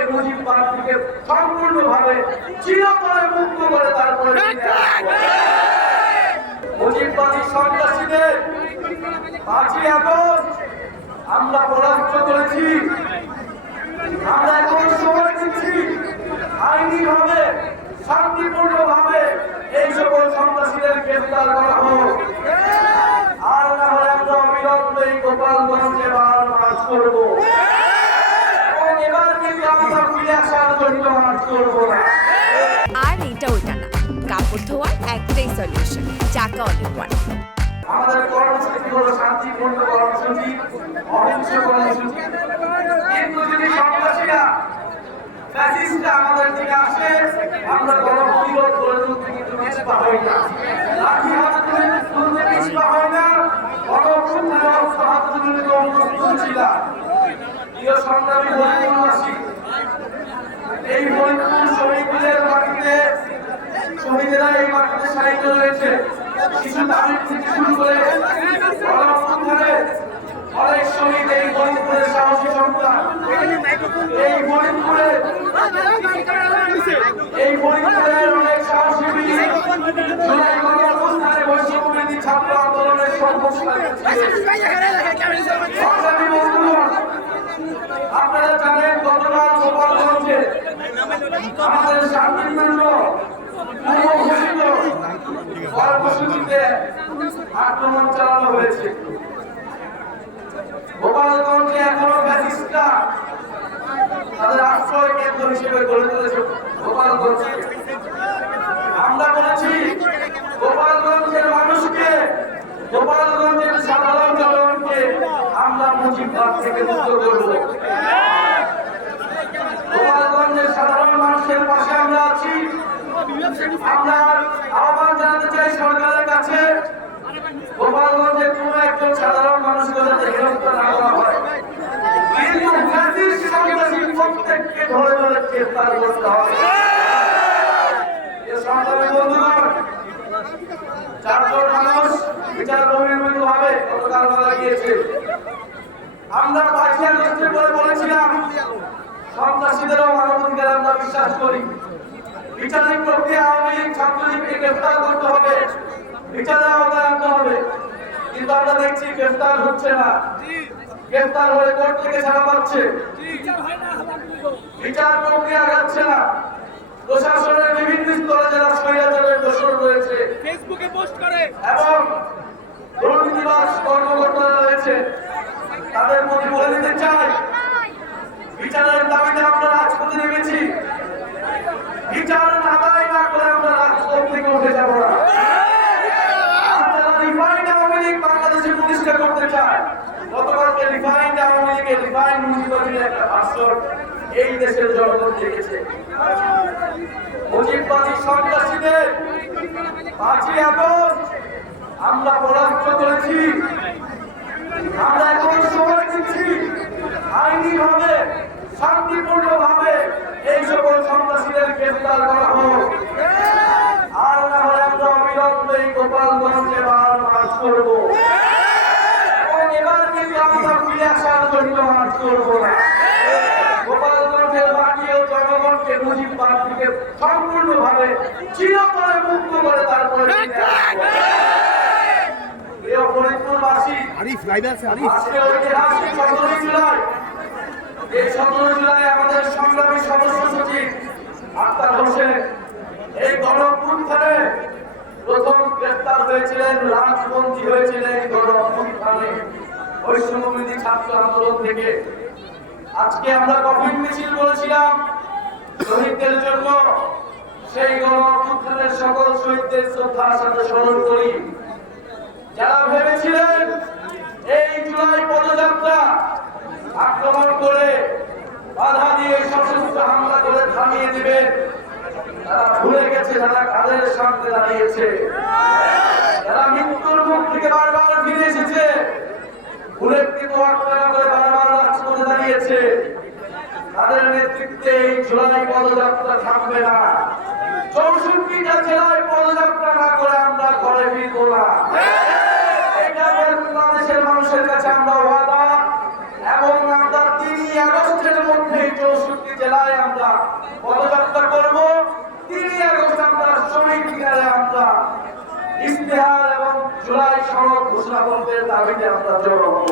জনগণকে মুজিববাদ থেকে সম্পূর্ণভাবে চিরতরে মুক্ত করে তারপরে মুজিববাদী সন্ত্রাসীদের 5ই আগস্ট আমরা পরাস্ত করেছি। আমরা এখন সময় দিচ্ছি আইনিভাবে শান্তিপূর্ণভাবে এই সকল সন্ত্রাসীদের গ্রেফতার করা হোক। আর না হলে আমরা অবিলম্বে গোপালগঞ্জে মার্চ করবো এবং এবার কিন্তু আমরা ফিরে আসার জন্য মার্চ করবো না। আর এটা ওইটা না, কাপড় ধোয়ার একটাই সলিউশন, চাকা অনেক ওয়ান। আমাদের কর্মসূচি হলো শান্তিপূর্ণ কর্মসূচি, অহিংস কর্মসূচি। কিন্তু যদি সন্ত্রাসীরা ফ্যাসিস্টরা আমাদের দিকে আসে, আমরা গণপ্রতিরোধ করে তুলতে কিন্তু পিছপা হই না, লাঠি হাতে তুলতে পিছপা হই না, গণপ্রতিরোধ হাতে তুলতে তুলছি না। প্রিয় সংগ্রামী বন্ধুবাসী, এই ফরিদপুর শহীদদের মাটিতে শহীদেরা এই মাটিতে সাহিত্য রয়েছে। শিশু তারিখ থেকে শুরু করে অনেক শহীদ এই ফরিদপুরের সাহসী সন্তান। এই ফরিদপুরের অনেক সাহসী জুলাই গণঅভ্যুত্থানে বৈষম্যবিরোধী ছাত্র আন্দোলনের আপনারা জানেন গতকাল গোপালগঞ্জে আমাদের শান্তিপূর্ণ কর্মসূচিতে আক্রমণ চালানো হয়েছে। গোপালগঞ্জে এখনো ফ্যাসিস্টরা তাদের আশ্রয় কেন্দ্র হিসেবে গড়ে তুলেছে গোপালগঞ্জ। আমরা বলেছি গোপালগঞ্জের মানুষকে, গোপালগঞ্জের সাধারণ জনগণকে আমরা মুজিববাদ থেকে মুক্ত করব। গোপালগঞ্জের সাধারণ মানুষের পাশে আমরা আছি। আমরা আহ্বান জানাতে চাই সরকারের কাছে, গোপালগঞ্জের কোন একজন সাধারণ মানুষকে যাতে গ্রেফতার না করা হয়, কিন্তু ফ্যাসিস্ট সন্ত্রাসী প্রত্যেককে ধরে ধরে গ্রেফতার করতে হবে। সংগ্রামী বন্ধুগণ, 4 জন মানুষ বিচার বহির্ভূতভাবে গতকাল মারা গিয়েছে। আমরা 5ই আগস্টের পরে বলেছিলাম সন্ত্রাসীদেরও মানবাধিকার আমরা বিশ্বাস করি। বিচারিক প্রক্রিয়া আওয়ামী লীগ ছাত্রলীগকে গ্রেফতার করতে হবে, বিচারের আওতায় আনতে হবে, কিন্তু আমরা দেখছি গ্রেফতার হচ্ছে না। গ্রেফতার হয়ে কোর্ট থেকে ছাড়া পাচ্ছে, বিচার প্রক্রিয়া যাচ্ছে না। প্রশাসনের বিভিন্ন স্তরে যারা স্বৈরাচারের দোষর রয়েছে ফেসবুকে পোস্ট করে এবং দুর্নীতিবাজ কর্মকর্তারা রয়েছে, তাদের প্রতি বলে দিতে চাই বিচারের দাবিতে আমরা রাজপথে নেমেছি। বিচার আদায় না করে আমরা রাজপথ থেকে উঠে যাব না। রিফাইন্ড আওয়ামী লীগ বাংলাদেশে প্রতিষ্ঠা করতে চায়। গতকালকে রিফাইন্ড আওয়ামী লীগের রিফাইন্ড মুজিববাদীর একটা ভাষণ এই দেশের জনগণ দেখেছে। মুজিববাদী সন্ত্রাসীদের 5ই আগস্ট আমরা পরাস্ত করেছি। আমরা এখন সময় দিচ্ছি আইনিভাবে শান্তিপূর্ণভাবে এই সকল সন্ত্রাসীদের গ্রেফতার করা হোক। আর না হলে আমরা অবিলম্বে গোপালগঞ্জে মার্চ করবো এবং এবার কিন্তু আমরা ফিরে আসার জন্য মার্চ করবো না। গোপালগঞ্জের মাটি ও জনগণকে মুজিববাদ থেকে সম্পূর্ণভাবে চিরতরে মুক্ত করে তারপরে ফরিদপুরবাসী আজকে ঐতিহাসিক 17 জুলাই, এই 17 জুলাই আমাদের সংগ্রামী সদস্য সচিব আক্তার হোসেন এই গণঅভ্যুত্থানে প্রথম গ্রেফতার হয়েছিলেন, রাজবন্দী হয়েছিলেন গণঅভ্যুত্থানে বৈষম্যবিরোধী ছাত্র আন্দোলন থেকে। আজকে আমরা কফিন মিছিল করেছিলাম শহীদদের জন্য। সেই গণঅভ্যুত্থানের সকল শহীদদের শ্রদ্ধার সাথে স্মরণ করি। যারা ভেবেছিলেন এই জুলাই পদযাত্রা আক্রমণ করে বাধা দিয়ে সশস্ত্র হামলা করে থামিয়ে দিবেন, তারা ভুলে গেছে যারা কাদের সামনে দাঁড়িয়েছে, যারা মৃত্যুর মুখ থেকে বারবার ফিরে এসেছে, ভুলের কিন্তু আক্রমণ করে বারবার রাজপথে দাঁড়িয়েছে। তাদের নেতৃত্বে এই জুলাই পদযাত্রা থামবে না। 64টা জেলায় পদযাত্রা না করে আমরা ঘরে ফিরব না। এটা বাংলাদেশের মানুষের কাছে আমরা ওয়াদা, এবং আমরা 3ই আগস্টের মধ্যে 64 জেলায় পদযাত্রা করব। 3 আগস্ট আমরা শ্রমিক বিকারে আমরা ইস্তেহার এবং জুলাই সনদ ঘোষণা করতে দাবিতে আমরা জড়ো হব।